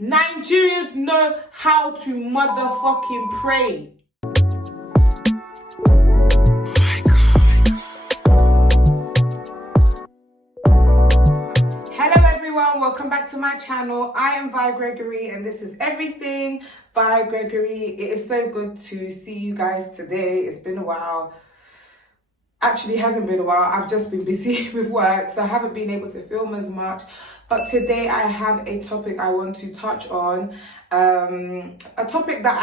Nigerians know how to motherfucking pray. Hello everyone, welcome back to my channel. I am Vhy.Gregory and this is everything Vhy.Gregory. It is so good to see you guys today. It's been a while. Actually, it hasn't been a while. I've just been busy with work, so I haven't been able to film as much. But today I have a topic I want to touch on. A topic that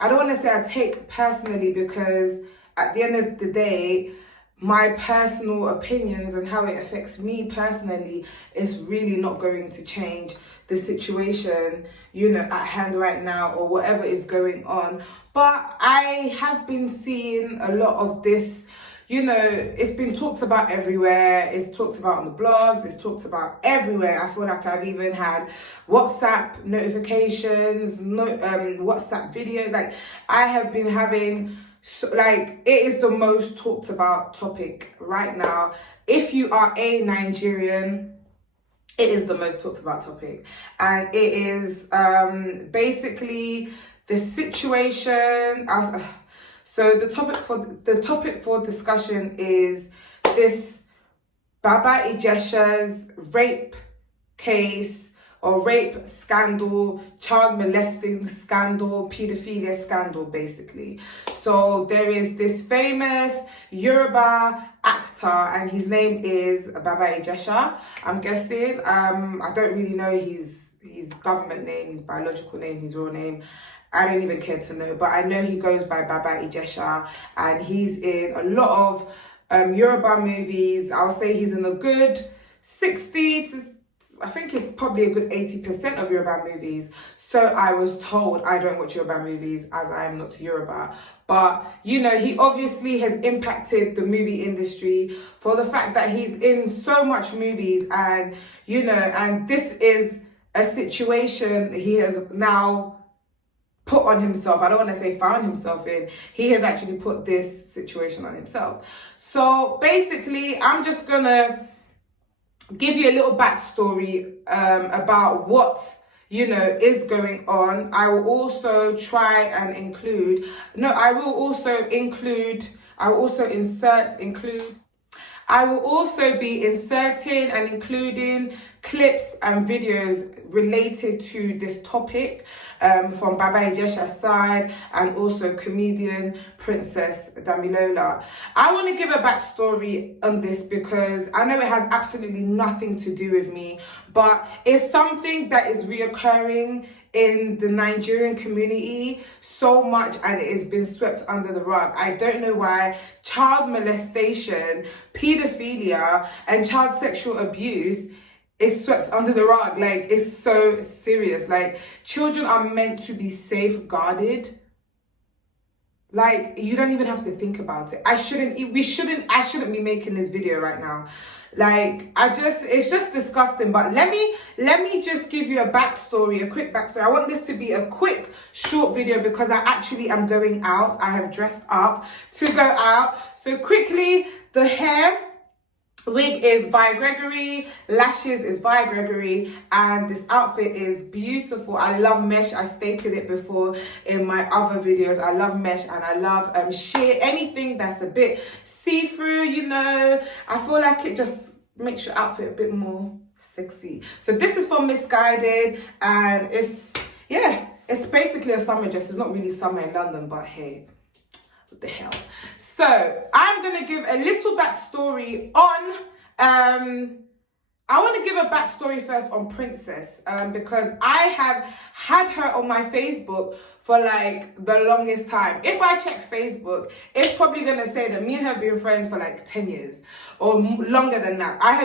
I don't want to say I take personally, because at the end of the day, my personal opinions and how it affects me personally is really not going to change the situation, at hand right now or whatever is going on. But I have been seeing a lot of this. It's been talked about everywhere. It's talked about on the blogs. It's talked about everywhere. I feel like I've even had WhatsApp notifications, WhatsApp videos. Like, I have been having, it is the most talked about topic right now. If you are a Nigerian, it is the most talked about topic. And it is basically the situation. So the topic for discussion is this Baba Ijesha's rape case, or rape scandal, child molesting scandal, pedophilia scandal, basically. So there is this famous Yoruba actor, and his name is Baba Ijesha, I'm guessing. I don't really know his government name, his biological name, his real name. I don't even care to know, but I know he goes by Baba Ijesha, and he's in a lot of Yoruba movies. I'll say he's in a good 60 to, I think it's probably a good 80% of Yoruba movies. So I was told. I don't watch Yoruba movies as I am not Yoruba. But, he obviously has impacted the movie industry for the fact that he's in so much movies, and, and this is a situation he has now put on himself. I don't want to say found himself in. He has actually put this situation on himself. So basically, I'm just gonna give you a little backstory about what is going on. I will also try and include. I will also be inserting and including clips and videos related to this topic from Baba Ijesha's side, and also comedian Pryncess Damilola. I want to give a backstory on this because I know it has absolutely nothing to do with me, but it's something that is reoccurring in the Nigerian community so much, and it has been swept under the rug. I don't know why. Child molestation, pedophilia, and child sexual abuse is swept under the rug. Like, it's so serious. Like, children are meant to be safeguarded. Like, you don't even have to think about it. I shouldn't be making this video right now. Like, it's just disgusting. But let me just give you a quick backstory. I want this to be a quick, short video because I actually am going out. I have dressed up to go out. So quickly, the hair wig is Vhy.Gregory, lashes is Vhy.Gregory, and this outfit is beautiful. I love mesh. I stated it before in my other videos. I love mesh, and I love sheer, anything that's a bit see-through, I feel like it just makes your outfit a bit more sexy. So this is for Misguided, and it's basically a summer dress. It's not really summer in London, but hey, what the hell. So I'm going to give a little backstory on, I want to give a backstory first on Princess, because I have had her on my Facebook for like the longest time. If I check Facebook, it's probably going to say that me and her have been friends for like 10 years or longer than that. I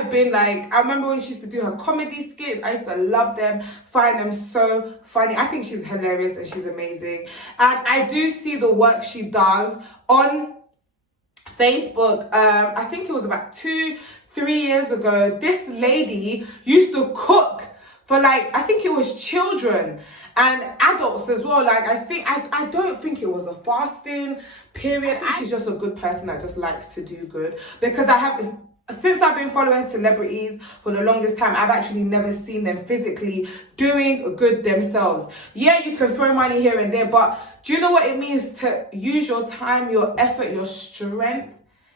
remember when she used to do her comedy skits. I used to love them, find them so funny. I think she's hilarious and she's amazing. And I do see the work she does on Facebook. I think it was about 2-3 years ago. This lady used to cook for I think it was children and adults as well. I don't think it was a fasting period. She's just a good person that just likes to do good, because I have since I've been following celebrities for the longest time, I've actually never seen them physically doing good themselves. Yeah, you can throw money here and there, but do you know what it means to use your time, your effort, your strength,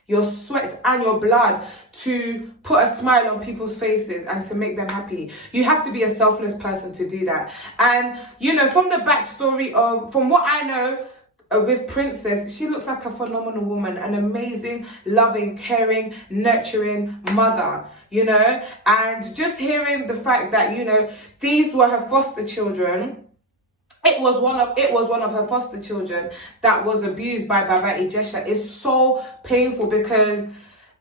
your sweat and your blood to put a smile on people's faces and to make them happy? You have to be a selfless person to do that. And, you know, from the backstory from what I know, with Princess, she looks like a phenomenal woman, an amazing, loving, caring, nurturing mother, you know. And just hearing the fact that, you know, these were her foster children. It was one of her foster children that was abused by Baba Ijesha. It's so painful because,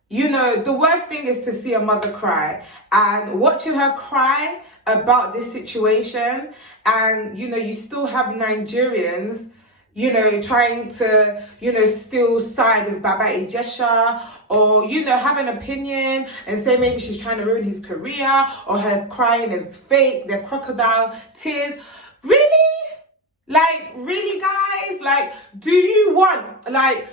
you know, the worst thing is to see a mother cry, and watching her cry about this situation. And, you know, you still have Nigerians, you know, trying to, you know, still side with Baba Ijesha, or, you know, have an opinion and say maybe she's trying to ruin his career, or her crying is fake, they're crocodile tears. Really? Like, really, guys? Like, do you want, like,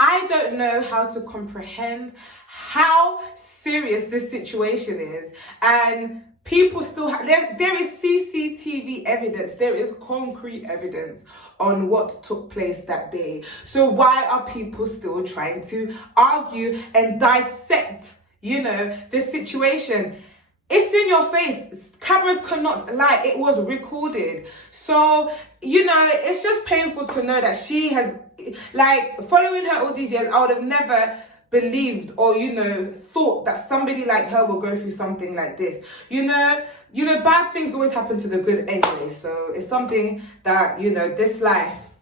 I don't know how to comprehend how serious this situation is. And people still have, there is CCTV evidence, there is concrete evidence on what took place that day. So why are people still trying to argue and dissect, you know, this situation? It's in your face. Cameras cannot lie. It was recorded. So, you know, it's just painful to know that she has, like, following her all these years, I would have never believed or, you know, thought that somebody like her will go through something like this. You know, bad things always happen to the good anyway. So it's something that, you know, this life,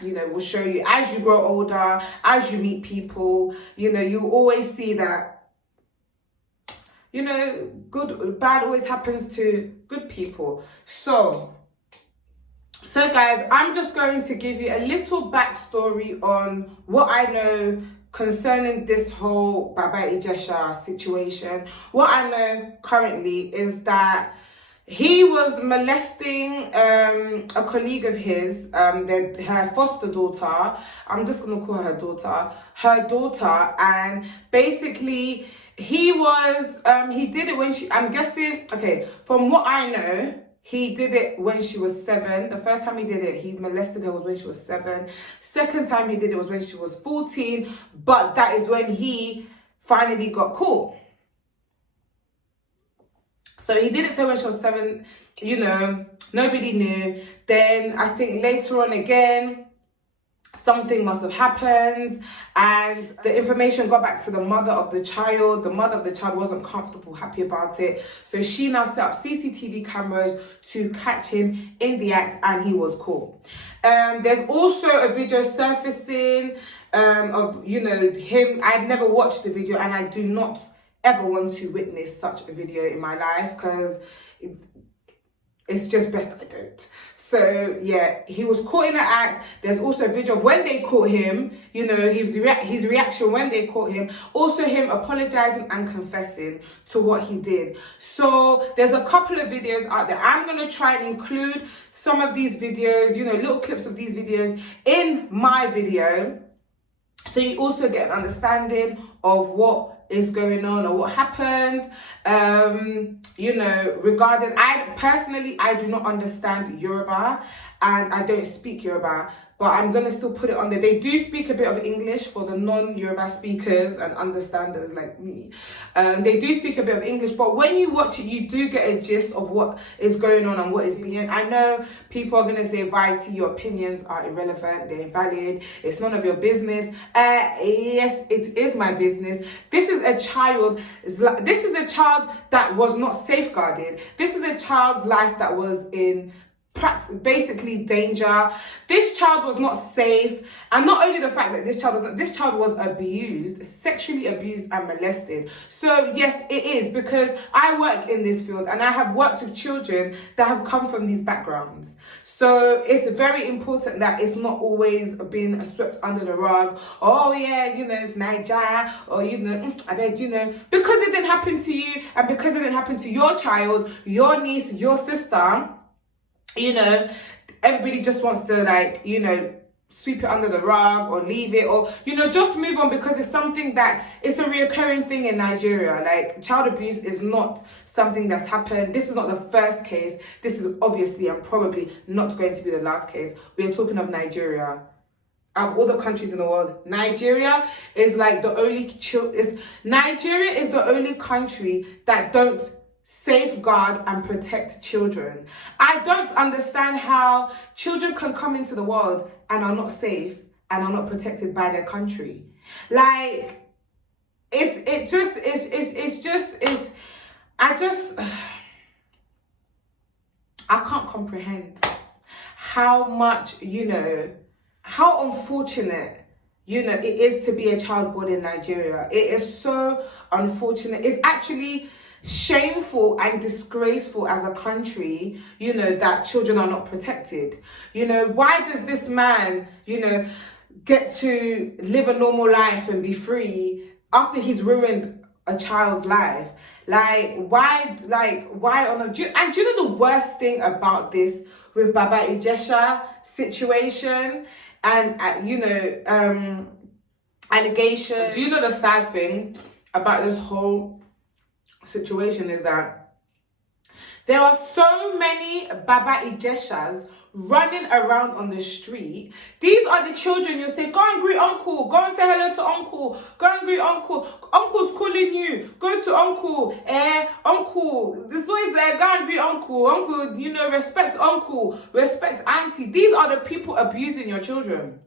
you know, will show you as you grow older, as you meet people. You know, you always see that, you know, bad always happens to good people. So guys, I'm just going to give you a little backstory on what I know concerning this whole Baba Ijesha situation. What I know currently is that he was molesting a colleague of his, her foster daughter. I'm just going to call her daughter. And basically, he did it when I'm guessing, okay, from what I know, he did it when she was 7. The first time he did it, he molested her was when she was 7. Second time he did it was when she was 14, but that is when he finally got caught. So he did it to her when she was 7, you know, nobody knew. Then I think later on again, something must have happened and the information got back to the mother of the child. The mother of the child wasn't comfortable, happy about it. So she now set up CCTV cameras to catch him in the act, and he was caught. There's also a video surfacing of, you know, him. I've never watched the video and I do not ever want to witness such a video in my life because it's just best I don't. So yeah, he was caught in the act. There's also a video of when they caught him, you know, his reaction when they caught him. Also him apologizing and confessing to what he did. So there's a couple of videos out there. I'm going to try and include some of these videos, you know, little clips of these videos in my video. So you also get an understanding of what is going on or what happened, you know, regarding, I do not understand Yoruba and I don't speak Yoruba, but I'm going to still put it on there. They do speak a bit of English for the non-Yoruba speakers and understanders like me. They do speak a bit of English, but when you watch it, you do get a gist of what is going on and what is being. I know people are going to say, Vhy, your opinions are irrelevant, they're invalid, it's none of your business. Yes, it is my business. This is a child that was not safeguarded. This is a child's life that was in basically danger. This child was not safe, and not only the fact that this child was abused, sexually abused and molested. So yes, it is, because I work in this field and I have worked with children that have come from these backgrounds. So it's very important that it's not always been swept under the rug. Oh yeah, you know, it's Nigeria, or you know, I beg, you know, because it didn't happen to you and because it didn't happen to your child, your niece, your sister. You know, everybody just wants to, like, you know, sweep it under the rug or leave it, or, you know, just move on, because it's something that, it's a reoccurring thing in Nigeria. Like, child abuse is not something that's happened. This is not the first case. This is obviously and probably not going to be the last case. We are talking of Nigeria. Out of all the countries in the world, Nigeria is like the only Nigeria is the only country that don't safeguard and protect children. I don't understand how children can come into the world and are not safe and are not protected by their country. Like, I can't comprehend how much, you know, how unfortunate, you know, it is to be a child born in Nigeria. It is so unfortunate. It's actually shameful and disgraceful as a country, you know, that children are not protected. You know, why does this man, you know, get to live a normal life and be free after he's ruined a child's life? Why on a... And do you know the worst thing about this with Baba Ijesha situation and, you know, allegation? Do you know the sad thing about this whole situation is that there are so many Baba Ijeshas running around on the street. These are the children you say, go and greet uncle, go and say hello to uncle, go and greet uncle, uncle's calling you, go to uncle, uncle, this always like, go and greet uncle, you know, respect uncle, respect auntie. These are the people abusing your children.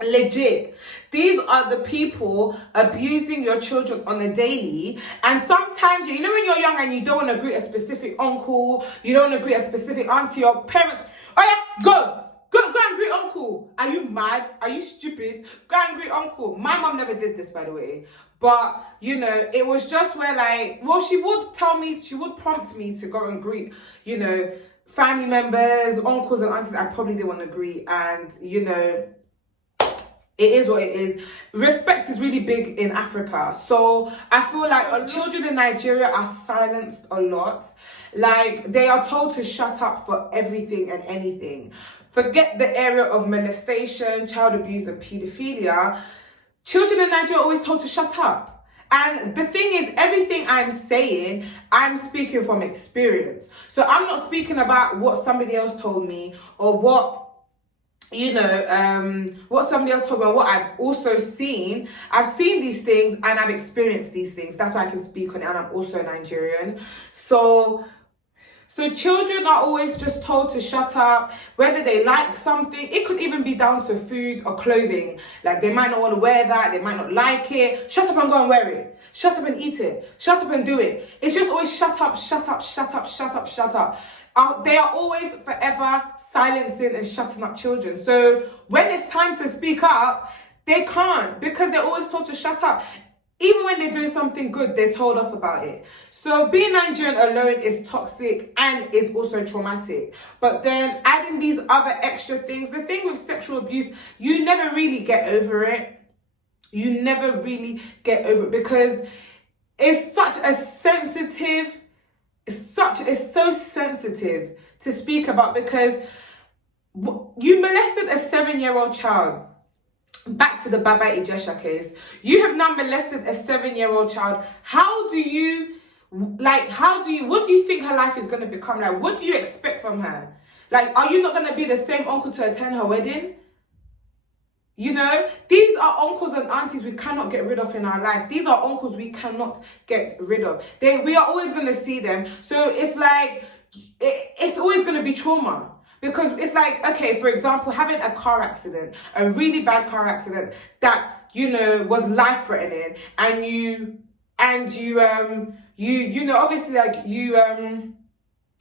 Legit. These are the people abusing your children on a daily. And sometimes, you know, when you're young and you don't want to greet a specific uncle, you don't want to greet a specific auntie or parents, oh yeah, go and greet uncle. Are you mad? Are you stupid? Go and greet uncle. My mom never did this, by the way. But, you know, it was just where, like, well, she would prompt me to go and greet, you know, family members, uncles and aunties I probably didn't want to greet. And, you know, it is what it is. Respect is really big in Africa. So I feel like children in Nigeria are silenced a lot. Like, they are told to shut up for everything and anything. Forget the area of molestation, child abuse and paedophilia. Children in Nigeria are always told to shut up. And the thing is, everything I'm saying, I'm speaking from experience. So I'm not speaking about what somebody else told me or what, you know, what somebody else told me, what I've also seen. I've seen these things and I've experienced these things. That's why I can speak on it, and I'm also Nigerian. So children are always just told to shut up, whether they like something. It could even be down to food or clothing. Like, they might not want to wear that, they might not like it. Shut up and go and wear it. Shut up and eat it. Shut up and do it. It's just always shut up, shut up, shut up, shut up, shut up. They are always forever silencing and shutting up children. So when it's time to speak up, they can't, because they're always told to shut up. Even when they're doing something good, they're told off about it. So being Nigerian alone is toxic and is also traumatic. But then adding these other extra things, the thing with sexual abuse, you never really get over it. You never really get over it, because it's such a sensitive... It's so sensitive to speak about, because you molested a 7-year-old child. Back to the Baba Ijesha case. You have now molested a 7-year-old child. What do you think her life is going to become like? What do you expect from her? Like, are you not going to be the same uncle to attend her wedding? You know, these are uncles and aunties we cannot get rid of in our life. These are uncles we cannot get rid of. We are always going to see them. So it's like, it's always going to be trauma. Because it's like, okay, for example, having a car accident, a really bad car accident that, you know, was life-threatening, and you know, obviously, like, you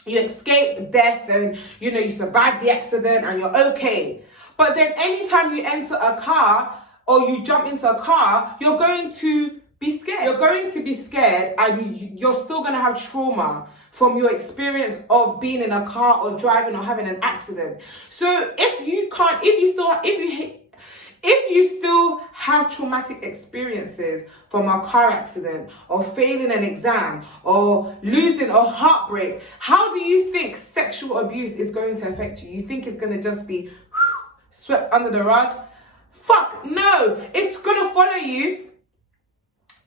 escape death and, you know, you survive the accident and you're okay. But then anytime you enter a car or you jump into a car, you're going to be scared. You're going to be scared, and you're still going to have trauma from your experience of being in a car or driving or having an accident. So if you still have traumatic experiences from a car accident or failing an exam or losing or heartbreak, how do you think sexual abuse is going to affect you? You think it's going to just be swept under the rug. Fuck no, it's gonna follow you.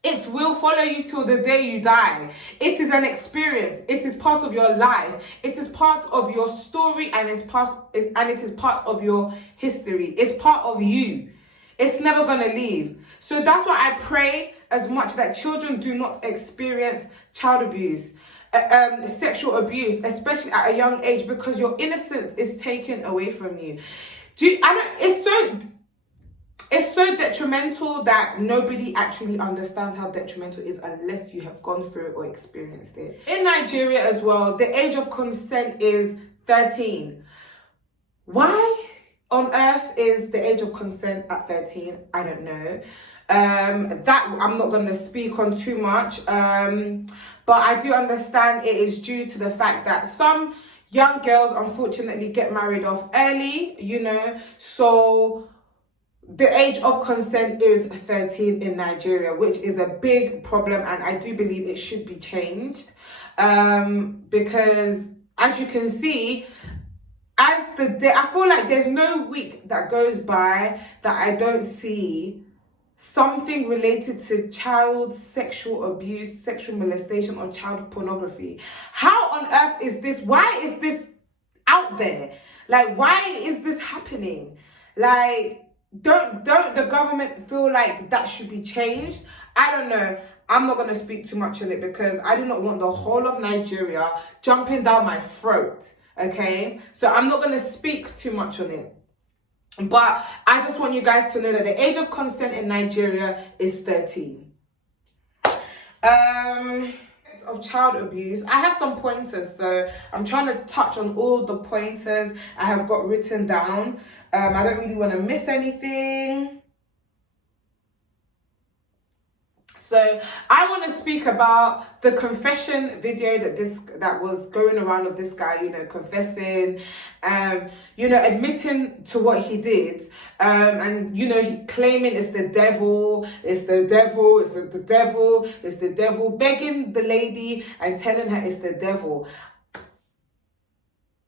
It will follow you till the day you die. It is an experience. It is part of your life. It is part of your story, and it is part of your history. It's part of you. It's never gonna leave. So that's why I pray as much that children do not experience child abuse, sexual abuse, especially at a young age, because your innocence is taken away from you. It's so detrimental that nobody actually understands how detrimental it is unless you have gone through it or experienced it. In Nigeria as well, the age of consent is 13. Why on earth is the age of consent at 13? I don't know. That I'm not going to speak on too much. But I do understand it is due to the fact that some young girls unfortunately get married off early, so the age of consent is 13 in Nigeria, which is a big problem, and I do believe it should be changed. Because as you can see, I feel like there's no week that goes by that I don't see something related to child sexual abuse, sexual molestation, or child pornography. How on earth is this? Why is this out there? Like, why is this happening? Like, don't the government feel like that should be changed? I don't know. I'm not going to speak too much on it because I do not want the whole of Nigeria jumping down my throat, okay? So I'm not going to speak too much on it. But I just want you guys to know that the age of consent in Nigeria is 13. Of child abuse, I have some pointers, so I'm trying to touch on all the pointers I have got written down. I don't really want to miss anything. So I want to speak about the confession video that was going around of this guy, confessing, admitting to what he did, and he claiming it's the devil, begging the lady and telling her it's the devil.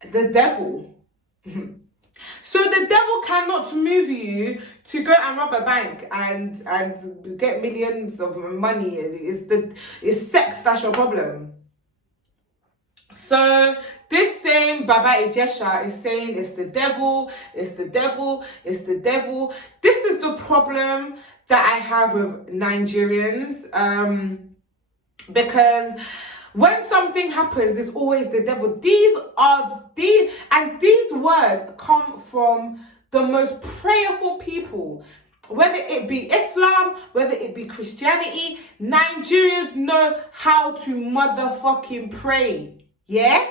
The devil. So the devil cannot move you to go and rob a bank and get millions of money. It's sex that's your problem. So this same Baba Ijesha is saying it's the devil, it's the devil, it's the devil. This is the problem that I have with Nigerians, because when something happens, it's always the devil. These words come from the most prayerful people. Whether it be Islam, whether it be Christianity, Nigerians know how to motherfucking pray. Yeah?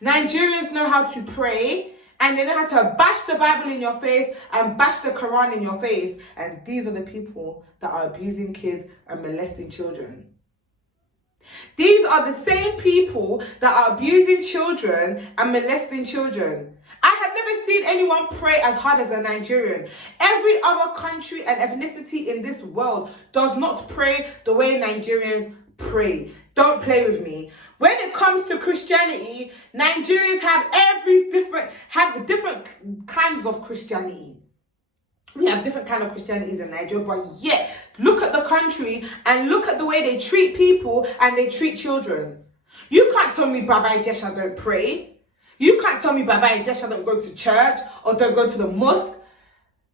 Nigerians know how to pray, and they know how to bash the Bible in your face and bash the Quran in your face. And these are the people that are abusing kids and molesting children. These are the same people that are abusing children and molesting children. I have never seen anyone pray as hard as a Nigerian. Every other country and ethnicity in this world does not pray the way Nigerians pray. Don't play with me. When it comes to Christianity, Nigerians have different kinds of Christianity. We have different kind of Christianities in Nigeria, but yet, look at the country and look at the way they treat people and they treat children. You can't tell me Baba Ijesha don't pray. You can't tell me Baba Ijesha don't go to church or don't go to the mosque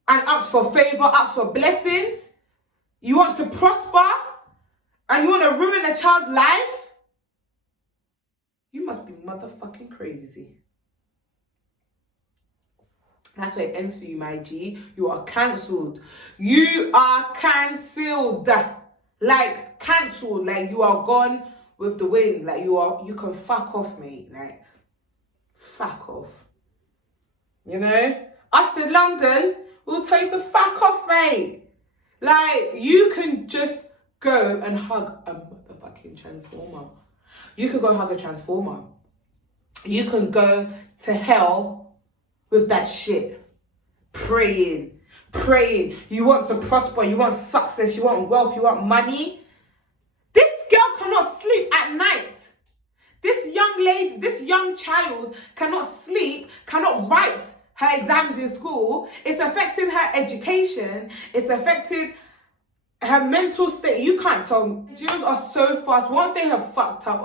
and ask for favor, ask for blessings. You want to prosper and you want to ruin a child's life? You must be motherfucking crazy. That's where it ends for you, my G. You are cancelled. You are cancelled. Like, cancelled. Like, you are gone with the wind. Like, you can fuck off, mate. Like, fuck off. Us in London, we'll tell you to fuck off, mate. Like, you can just go and hug a motherfucking transformer. You can go hug a transformer. You can go to hell with that shit. Praying. You want to prosper, you want success, you want wealth, you want money. This girl cannot sleep at night. This young lady, this young child cannot sleep, cannot write her exams in school. It's affecting her education. It's affected her mental state. You can't tell me. Nigerians are so fast. Once they have fucked up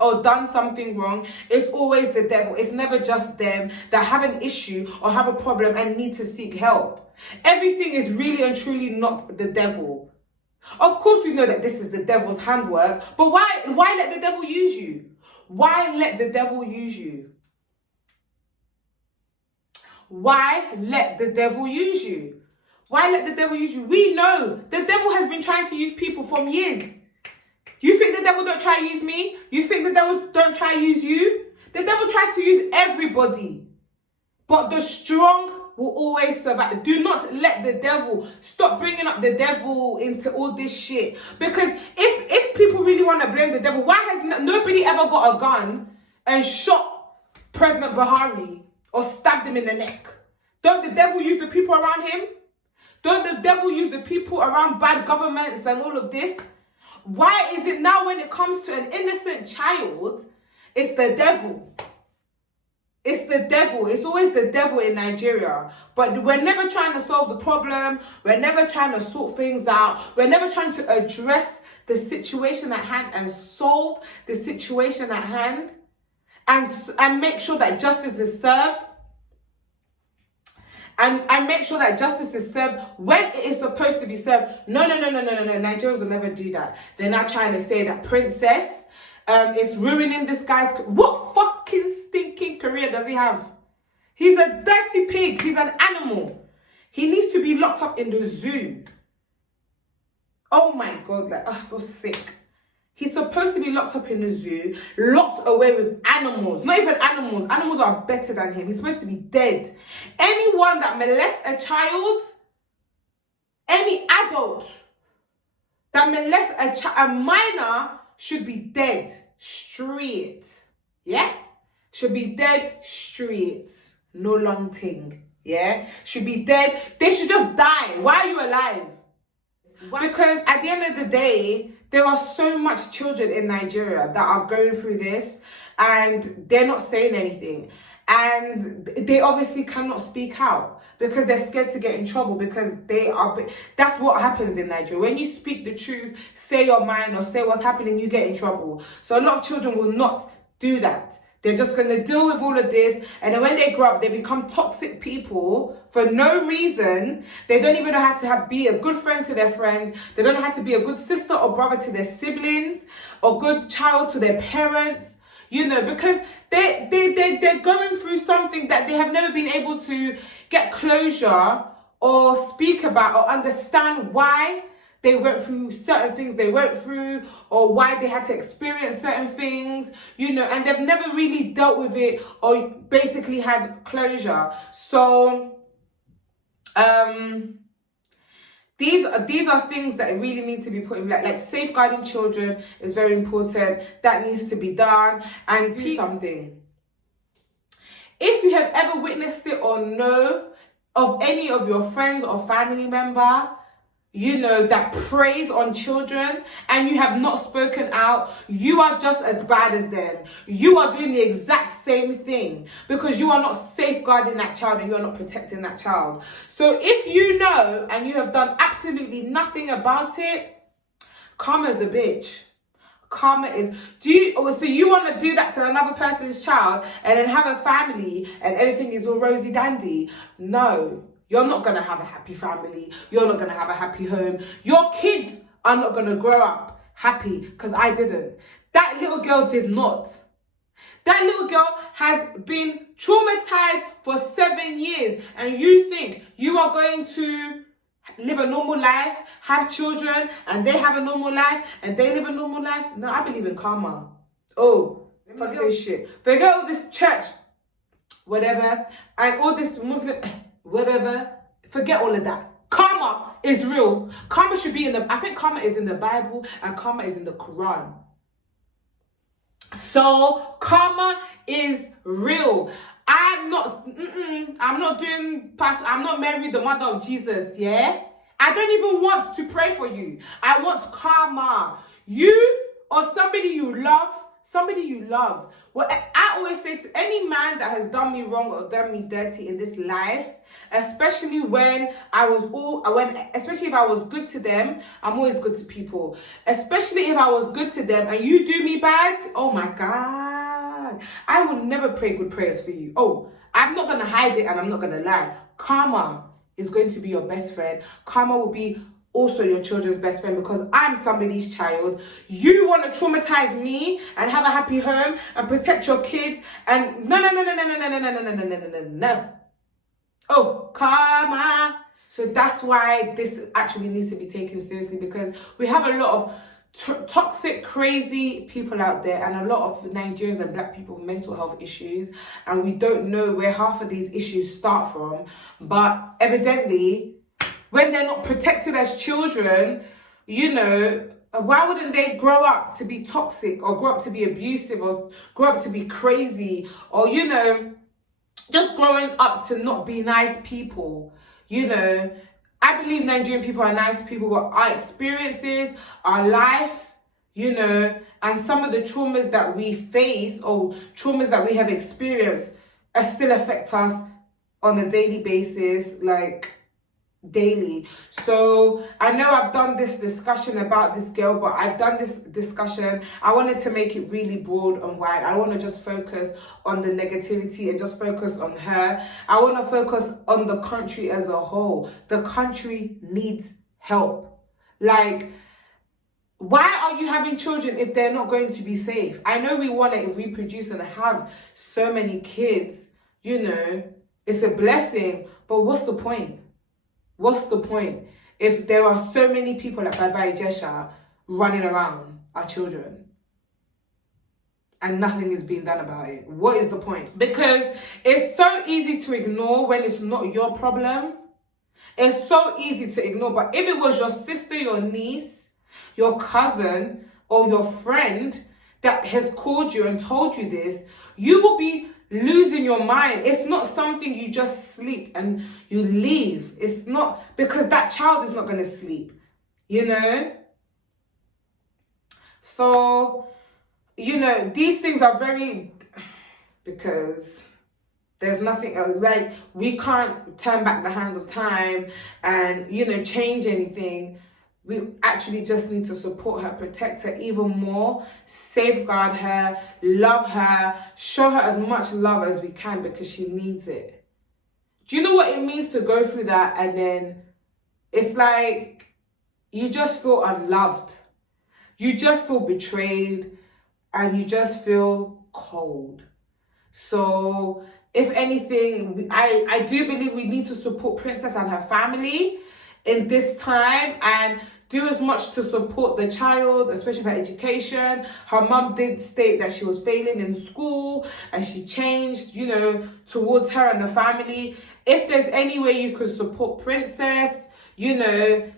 or done something wrong, it's always the devil. It's never just them that have an issue or have a problem and need to seek help. Everything is really and truly not the devil. Of course we know that this is the devil's handwork, but why let the devil use you? Why let the devil use you? Why let the devil use you? Why let the devil use you? We know the devil has been trying to use people from years. You think the devil don't try to use me? You think the devil don't try to use you? The devil tries to use everybody. But the strong will always survive. Do not let the devil, stop bringing up the devil into all this shit. Because if people really want to blame the devil, why has nobody ever got a gun and shot President Buhari or stabbed him in the neck? Don't the devil use the people around him? Don't the devil use the people around bad governments and all of this? Why is it now when it comes to an innocent child, it's the devil? It's the devil. It's always the devil in Nigeria. But we're never trying to solve the problem. We're never trying to sort things out. We're never trying to address the situation at hand and solve the situation at hand and make sure that justice is served. And make sure that justice is served when it is supposed to be served. No. Nigerians will never do that. They're now trying to say that Princess is ruining this guy's... What fucking stinking career does he have? He's a dirty pig. He's an animal. He needs to be locked up in the zoo. Oh my God, like, I feel sick. He's supposed to be locked up in the zoo, locked away with animals. Not even animals. Animals are better than him. He's supposed to be dead. Anyone that molests a child, any adult that molests a minor should be dead straight. Yeah? Should be dead straight. No long thing. Yeah? Should be dead. They should just die. Why are you alive? Because at the end of the day, there are so much children in Nigeria that are going through this and they're not saying anything. And they obviously cannot speak out because they're scared to get in trouble because that's what happens in Nigeria. When you speak the truth, say your mind or say what's happening, you get in trouble. So a lot of children will not do that. They're just going to deal with all of this. And then when they grow up, they become toxic people for no reason. They don't even know how to be a good friend to their friends. They don't know how to be a good sister or brother to their siblings or good child to their parents. You know, because they're going through something that they have never been able to get closure or speak about or understand why they went through certain things they went through or why they had to experience certain things, you know, and they've never really dealt with it or basically had closure. So these are things that really need to be put in, like safeguarding children is very important. That needs to be done and do something. If you have ever witnessed it or know of any of your friends or family member, you know, that preys on children and you have not spoken out, you are just as bad as them. You are doing the exact same thing because you are not safeguarding that child and you are not protecting that child. So if you know and you have done absolutely nothing about it, karma's a bitch. Karma is... So you want to do that to another person's child and then have a family and everything is all rosy dandy? No. You're not going to have a happy family. You're not going to have a happy home. Your kids are not going to grow up happy because I didn't. That little girl did not. That little girl has been traumatized for 7 years and you think you are going to live a normal life, have children, and they have a normal life and they live a normal life? No, I believe in karma. Oh, fuck this shit. Forget all this church, whatever, and all this Muslim... whatever, forget all of that. Karma is real. Karma should be I think karma is in the Bible and karma is in the Quran. So karma is real. I'm not Mary, the mother of Jesus, yeah? I don't even want to pray for you. I want karma. You or somebody you love, well, out I always say to any man that has done me wrong or done me dirty in this life, especially especially if I was good to them, I'm always good to people. Especially if I was good to them and you do me bad, oh my God, I would never pray good prayers for you. Oh, I'm not gonna hide it and I'm not gonna lie. Karma is going to be your best friend. Karma will be also your children's best friend because I'm somebody's child. You want to traumatize me and have a happy home and protect your kids and no. Oh, karma. So that's why this actually needs to be taken seriously because we have a lot of toxic, crazy people out there and a lot of Nigerians and black people with mental health issues, and we don't know where half of these issues start from. But evidently, when they're not protected as children, you know, why wouldn't they grow up to be toxic or grow up to be abusive or grow up to be crazy or, you know, just growing up to not be nice people? You know, I believe Nigerian people are nice people, but our experiences, our life, you know, and some of the traumas that we face or traumas that we have experienced still affect us on a daily basis, like daily. So I know I've done this discussion about this girl, but I've done this discussion, I wanted to make it really broad and wide. I want to just focus on the negativity and just focus on her. I want to focus on the country as a whole. The country needs help. Like, why are you having children if they're not going to be safe? I know we want to reproduce and have so many kids, you know, it's a blessing, but what's the point? What's the point if there are so many people like Baba Ijesha running around our children and nothing is being done about it? What is the point? Because it's so easy to ignore when it's not your problem. It's so easy to ignore. But if it was your sister, your niece, your cousin, or your friend that has called you and told you this, you will be losing your mind. It's not something you just sleep and you leave. It's not, because that child is not going to sleep, you know? So, you know, these things are very, because there's nothing else. Like, we can't turn back the hands of time and, you know, change anything. We actually just need to support her, protect her even more, safeguard her, love her, show her as much love as we can because she needs it. Do you know what it means to go through that and then it's like you just feel unloved. You just feel betrayed and you just feel cold. So if anything, I do believe we need to support Princess and her family in this time and do as much to support the child, especially for education. Her mum did state that she was failing in school and she changed, you know, towards her and the family. If there's any way you could support Princess, you know,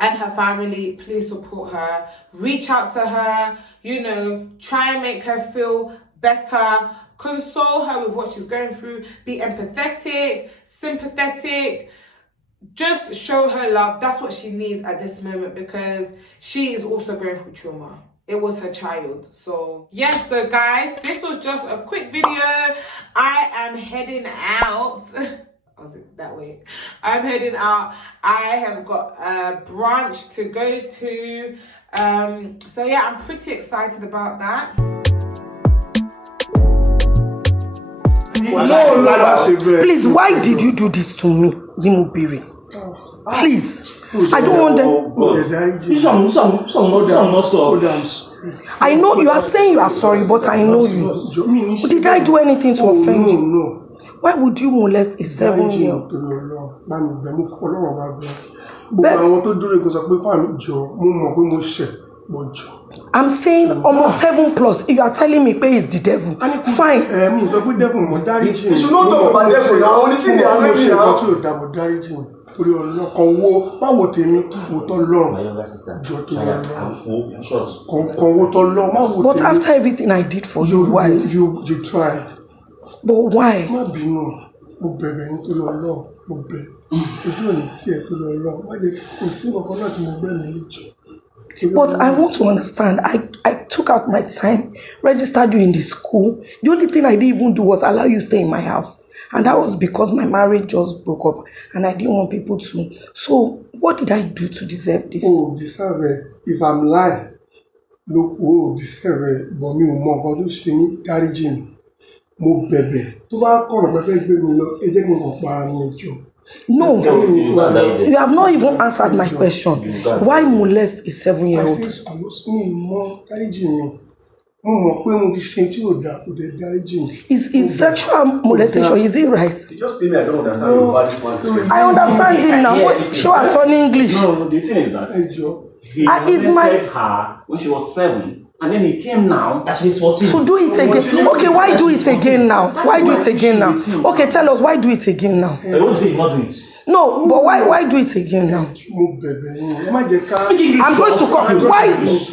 and her family, please support her. Reach out to her, you know, try and make her feel better. Console her with what she's going through. Be empathetic, sympathetic. Just show her love. That's what she needs at this moment because she is also going through trauma. It was her child. So yeah, so guys, this was just a quick video. I am heading out. Was it that way? I'm heading out. I have got a brunch to go to. So yeah, I'm pretty excited about that. No. Please, why did you do this to me, Limubiri? Please, I don't want them. I know you are saying you are sorry, but I know you. Did I do anything to offend you? No. Why would you molest a 7-year-old? I'm saying almost 7+. If you are telling me pay is the devil, fine. You should not talk about devil now. Only thing they are making now. But after everything I did for you, why? You tried. But why? But I want to understand. I took out my time, registered you in the school. The only thing I didn't even do was allow you to stay in my house. And that was because my marriage just broke up and I didn't want people to. So what did I do to deserve this? Oh, deserve it. If I'm lying, look, deserve it. But me, more, but you me, dáríjì mi. Mo bẹ̀bẹ̀. Tó bá kọ̀nà pẹ́pẹ́ gbé mi lọ, ẹ jẹ́ kí n kàn para mi ẹjọ́. No, you have not even answered my question. Why molest a 7-year-old? I feel me more dáríjì mi. Mo mọ̀ pé mo ti ṣe tí ò dáa, kò dé dáríjì mi. Is sexual molestation, is it right? You just tell me I don't understand you about this one. I understand him now. Show us on English. No, the thing is that Ẹjọ́. he molested her when she was 7. And then he came now that she's 14. So do it again. Okay, why do it again now? Why do it again now? Okay, tell us, why do it again now? I don't say you not do it. No, but why do it again now? Mo bẹ̀bẹ̀ yín. Ẹ má jẹ́ ká. I'm going to come.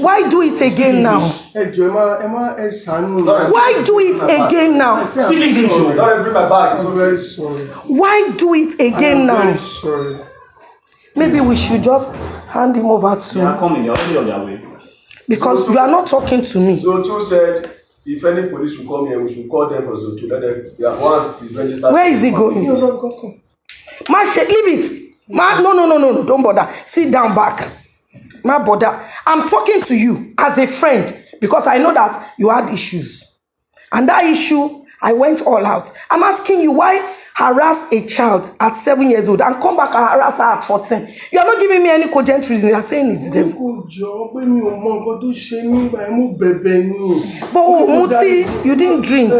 Why do it again now? Ẹjọ́ ẹ má ṣàánú mi. Why do it again now? Speak English. Don't bring my bag. I'm very sorry. Why do it again I'm now? very sorry. Maybe we should just hand him over They are to, coming, they're already on their way. because you are not talking to me. Zotu said, if any police will come here, we should call them for Zotu. Let them, yeah, once he's registered. Where is he going? Ma, leave it. Ma, no, don't bother. Sit down back. Ma, bother. I'm talking to you as a friend because I know that you had issues. And that issue, I went all out. I'm asking you, why harass a child at 7 years old and come back and harass her at 14? You are not giving me any cogent reason. You are saying it's them. But oh, Muti, you didn't drink.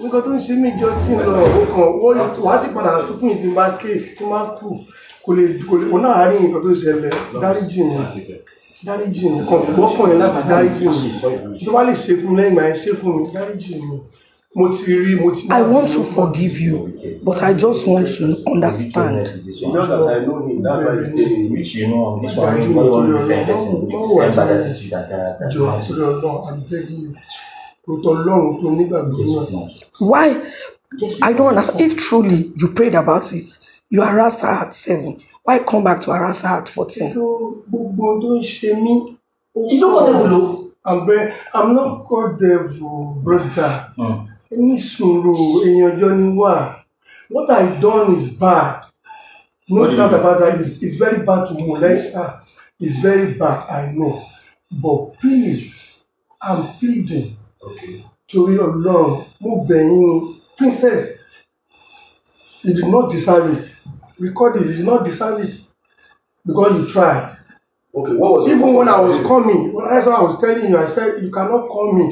Nǹkan tó ń ṣe mí jọ tí ń lọ ọkàn wá sí padà sókùn tí bá ké tí máa kú kò lè òun náà rí nǹkan tó ṣẹlẹ̀ dáríjì mi kan gbọ́kàn yẹn láti dáríjì mi tó bá lè ṣe fún mi lẹ́yìn ìgbà yẹn ṣe fún mi dáríjì mi mo ti rí mo ti. I want to forgive you, but I just want to understand. Because I know him, that's why he's telling me. Which you know, this one, I'm begging you. Why? I don't understand. If truly you prayed about it, you harassed her at 7. Why come back to harass her at 14? You know what devil? I'm not called devil, brother. What I done is bad. No doubt about that. It's very bad to molest her. It's very bad, I know. But please, I'm pleading. Okay. To your Lord, Princess, you did not deserve it. Record it, you did not deserve it. Because you tried. Okay, what was even when I was coming, that's what I was telling you, I said, you cannot call me.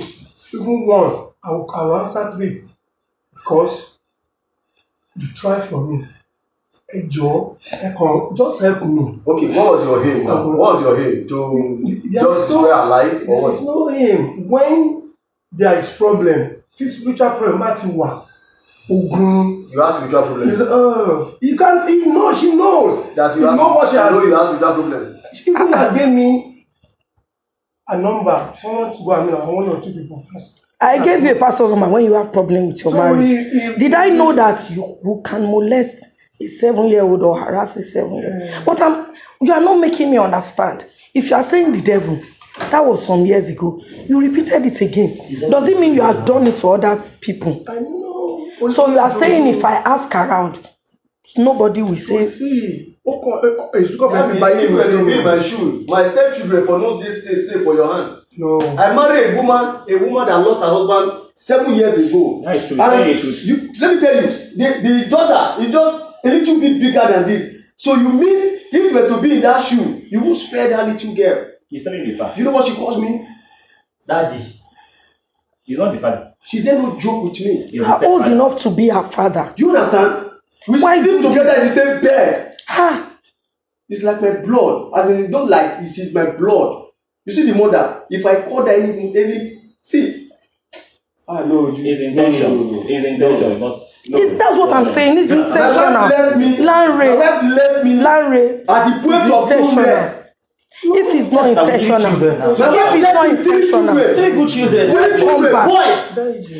Even once, I will answer 3. Because you tried for me. Hey Joe, just help me. Okay, what was your aim now? What was your aim? To just destroy her life? Or what? There is no aim. When there is problem, spiritual problem, you have spiritual problem. You can't, you know, she knows. That you have, what she has. You have spiritual problem. She even gave me a number. Someone to go, I mean, 1 or 2 people. I gave you a pastor's number when you have problem with your marriage. Did I know that you can molest a 7-year-old or harass a 7-year-old? But you are not making me understand. If you are saying the devil, that was some years ago. You repeated it again. Does it mean you have done it to other people? I know. So you are saying if I ask around, nobody will say. See, my shoe. My stepchildren for no this thing say for your hand. No. I married a woman that lost her husband 7 years ago. That is true. Let me tell you, the daughter is just a little bit bigger than this. So you mean if you were to be in that shoe, you would spare that little girl? He's telling the fact. You know what she calls me? Daddy. He's not the father. She did not joke with me. You are old enough to be her father. Do you understand? We sleep together in the same bed. It's like my blood. As in, don't like it is my blood. You see the mother. If I call her any see. No. It's intentional. It's intentional. That's what I'm saying. It's intentional. Lanre. At the point of intentional. If it's not intentional, 3 good children. come back. Boys.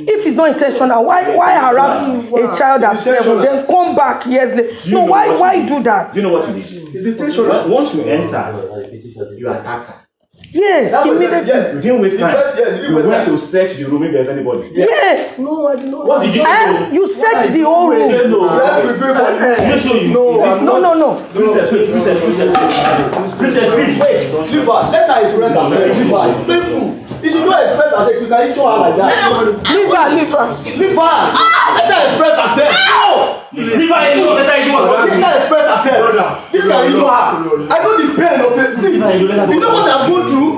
If it's not intentional, why harass a child at 7? Then come back years later. No, why do that? Do you know what you did? It's intentional. Once you enter, you attack her. Yes, That's what it is. immediately. Yes. You didn't waste time. Yes, You went to search the room if there's anybody. Yes. No, I did not. What did you do? You searched the whole room. Say no. You have to pay for it. Let me show you. No, I'm No, not. no, no. Princess, wait, Princess, please. Wait, leave her. Let her express herself. Leave her. It's painful. You should not express herself. You can eat her like that. Leave her, leave her. Leave her. Let her express herself. No. Leave her alone. Let her do what Let her express herself. This can injure her. I know the pain of it. See, you know what I'm going through?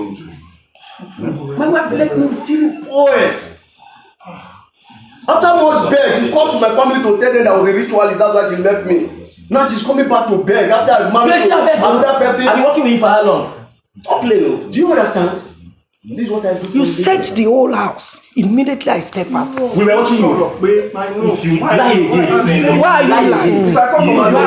My wife left me with 3 boys. After much beg, she come to my family to tell them that I was a ritualist. That's why she left me. Now she's coming back to beg after I married another person. I've been working with you for how long? Don't play. Do you understand? This is what I do. You searched the whole house. Immediately I step out. We were watching you. If You lie again. Why are you lying? If I come to my door,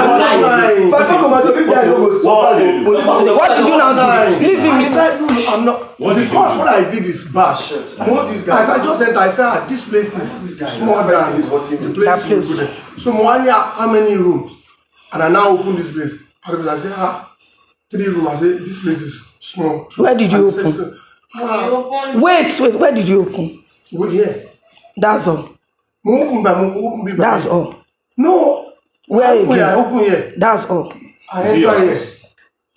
if I come to my door, this guy no go survive. What did you now do? Leave him. I said, no, I'm not. Because what I did is bad. As I just said, I said, this place is small than the place you go there. So Moania, how many rooms? And I now open this place. I say, 3 rooms. I say, this place is small. Where did you open? Wait, where did you open? We're here. That's all. That's That's all. No. Where I again? open here. That's all. I enter here.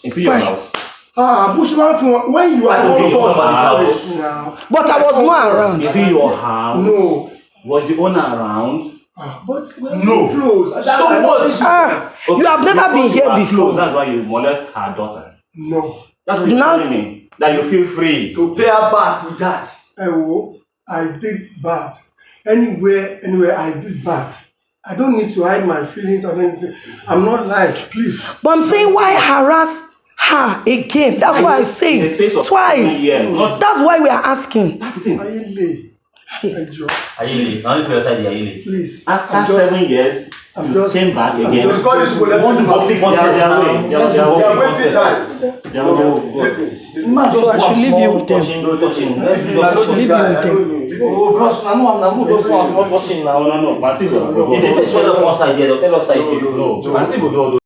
Is it your house? Bushman, when you are Okay, on house. now. But I was not around. Is it your house? No. Was the owner around? But no. Close. So what? You have never been here before. That's why you molest her daughter. No. That's what you're Now- telling me. That you feel free. To pay her back with that. I did bad. Anywhere I did bad. I don't need to hide my feelings or anything. I'm not lying, please. But I'm saying why harass her again? That's why I say In the space of twice. 7 years, not- That's why we are asking. That's the thing. Ayele. Ayele, only for your side, Ayele. Please. After 7 years, I'm you just- came back I'm again. just- Because you You want to boxing contest now. They are wasting time. They are Man, So I should leave you with them. No touching. I know this guy. I know him. Oh, bros, I'm not watching now. No. Auntie go. If the face was up one side, they'll tell us side. No. Auntie go.